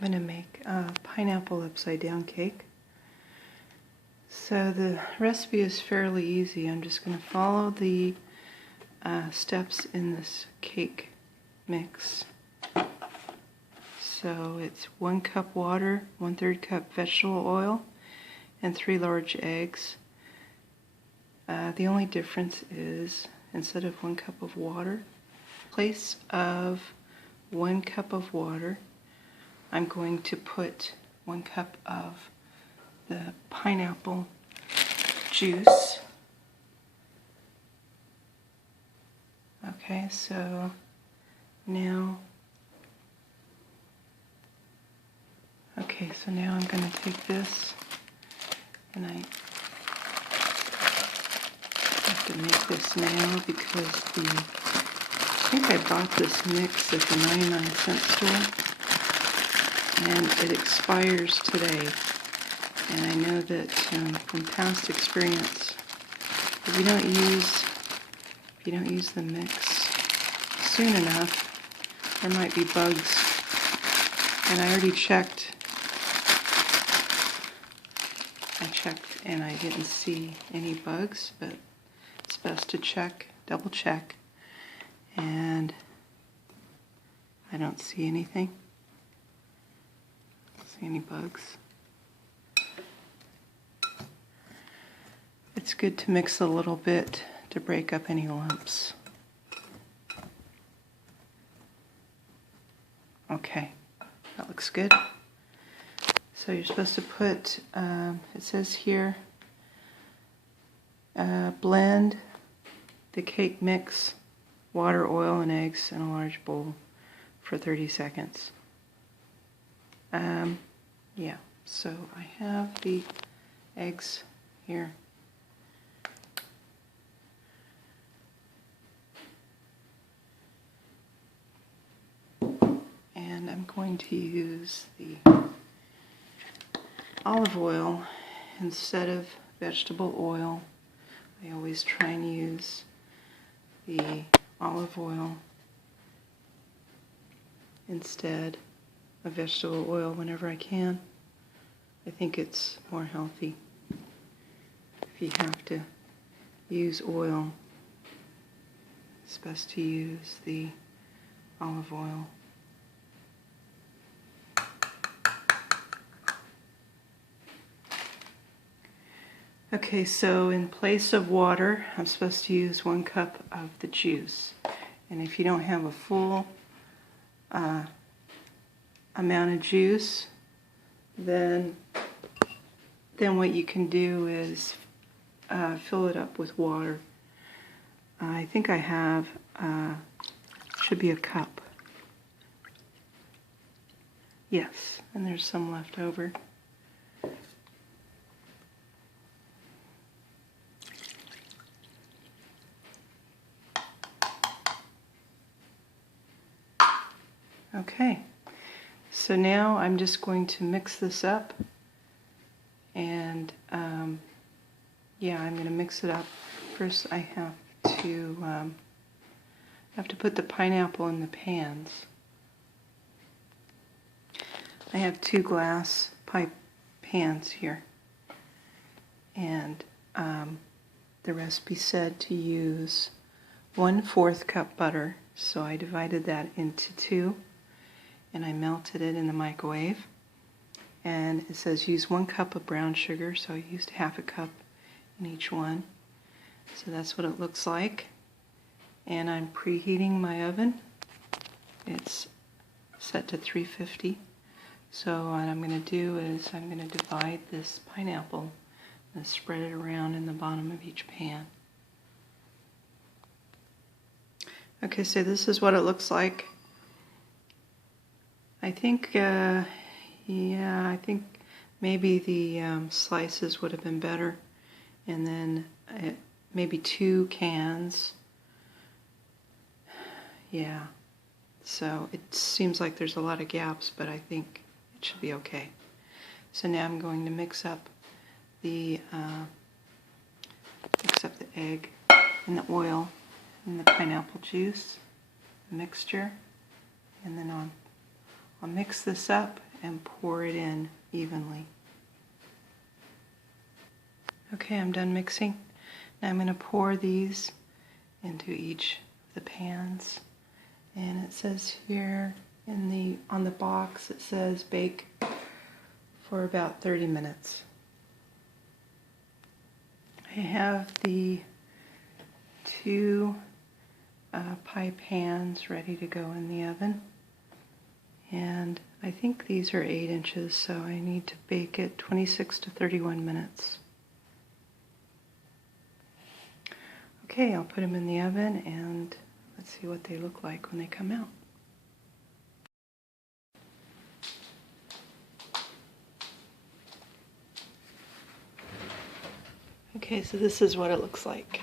I'm going to make a pineapple upside down cake. So the recipe is fairly easy. I'm just going to follow the steps in this cake mix. So it's 1 cup water, 1/3 cup vegetable oil, and 3 large eggs. The only difference is instead of 1 cup of water, in place of 1 cup of water, I'm going to put 1 cup of the pineapple juice. Okay, so now I'm going to take this, and I have to make this now because I think I bought this mix at the 99-cent store, and it expires today. And I know that from past experience, if you don't use the mix soon enough, there might be bugs. And I already checked. And I didn't see any bugs, but it's best to check, double check. And I don't see anything. I don't see any bugs. It's good to mix a little bit to break up any lumps. Okay, that looks good. So you're supposed to put, it says here, blend the cake mix, water, oil, and eggs in a large bowl for 30 seconds. Yeah, so I have the eggs here. And I'm going to use the olive oil instead of vegetable oil. I always try and use the olive oil instead of vegetable oil whenever I can. I think it's more healthy. If you have to use oil, it's best to use the olive oil. Okay, so in place of water, I'm supposed to use 1 cup of the juice. And if you don't have a full amount of juice, then what you can do is fill it up with water. I think I have, should be a cup. Yes, and there's some left over. Okay, so now I'm just going to mix this up, and yeah, I'm going to mix it up. First I have to put the pineapple in the pans. I have 2 glass pipe pans here, and the recipe said to use 1/4 cup butter, so I divided that into 2. And I melted it in the microwave. And it says use 1 cup of brown sugar, so I used 1/2 cup in each one. So that's what it looks like. And I'm preheating my oven. It's set to 350. So what I'm going to do is I'm going to divide this pineapple and spread it around in the bottom of each pan. Okay, so this is what it looks like. I think, yeah, I think maybe the slices would have been better, and then maybe 2 cans. Yeah, so it seems like there's a lot of gaps, but I think it should be okay. So now I'm going to mix up the egg and the oil and the pineapple juice, the mixture, and then I'll mix this up, and pour it in evenly. Okay, I'm done mixing. Now I'm going to pour these into each of the pans. And it says here on the box, it says bake for about 30 minutes. I have the two pie pans ready to go in the oven. And I think these are 8 inches, so I need to bake it 26 to 31 minutes. Okay, I'll put them in the oven and let's see what they look like when they come out. Okay, so this is what it looks like.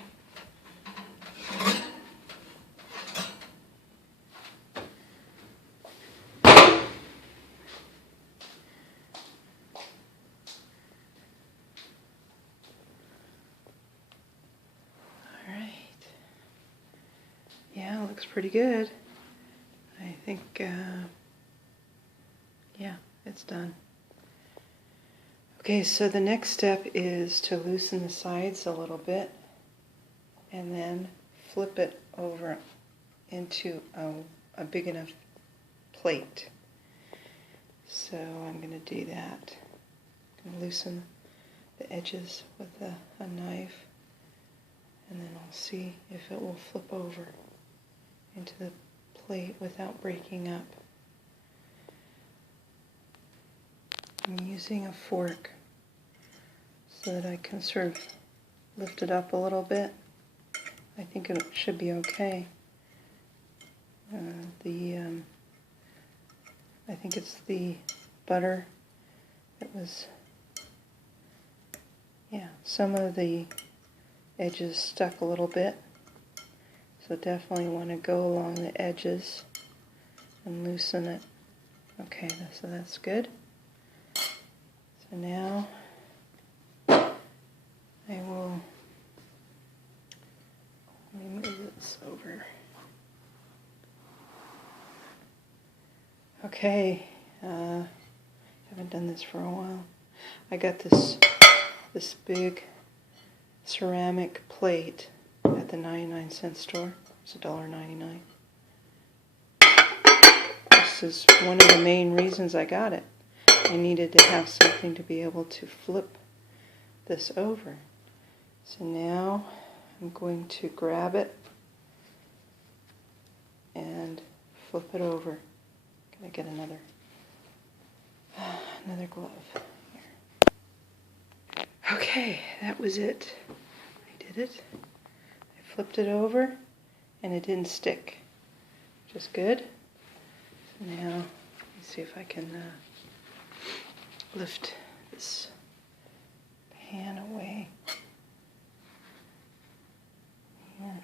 Yeah, it looks pretty good. I think, yeah, it's done. Okay, so the next step is to loosen the sides a little bit and then flip it over into a big enough plate. So I'm going to do that. I'm going to loosen the edges with a knife, and then I'll see if it will flip over into the plate without breaking up. I'm using a fork so that I can sort of lift it up a little bit. I think it should be okay. I think it's the butter that was, yeah, some of the edges stuck a little bit. So definitely want to go along the edges and loosen it. Okay, so that's good. So now I will, let me move this over. Okay, haven't done this for a while. I got this big ceramic plate at the 99-cent store. It's $1.99. This is one of the main reasons I got it. I needed to have something to be able to flip this over. So now I'm going to grab it and flip it over. Can I get another glove here? Okay, that was it. I did it. I flipped it over and it didn't stick, which is good. So now, let me see if I can lift this pan away. Here.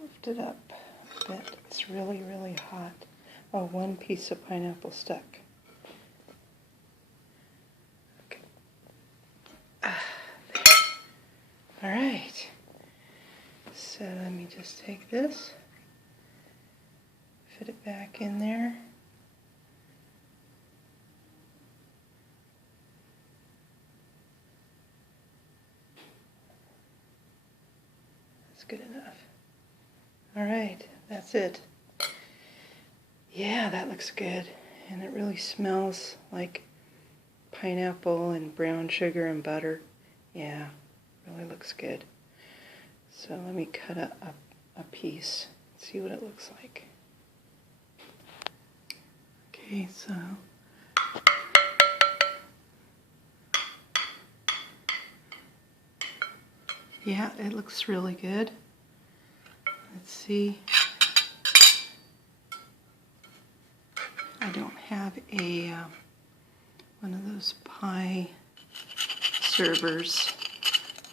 Lift it up a bit. It's really, really hot. Oh, one piece of pineapple stuck. Okay. There. All right. So let me just take this, fit it back in there. That's good enough. All right, that's it. Yeah, that looks good. And it really smells like pineapple and brown sugar and butter. Yeah, really looks good. So let me cut a piece, see what it looks like. Okay, so yeah, it looks really good. Let's see. I don't have a one of those pie servers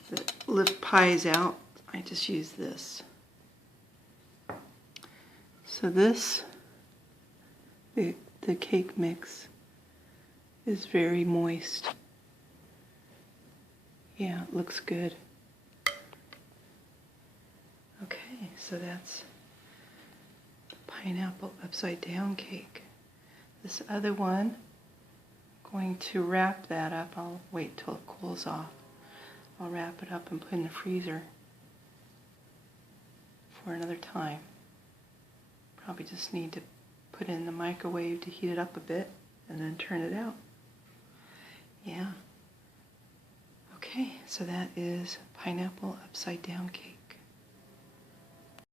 that lift pies out. I just use this. So this, the cake mix is very moist. Yeah, it looks good. Okay, so that's pineapple upside down cake. This other one, I'm going to wrap that up. I'll wait till it cools off. I'll wrap it up and put it in the freezer for another time. Probably just need to put it in the microwave to heat it up a bit and then turn it out. Yeah. Okay, so that is pineapple upside down cake.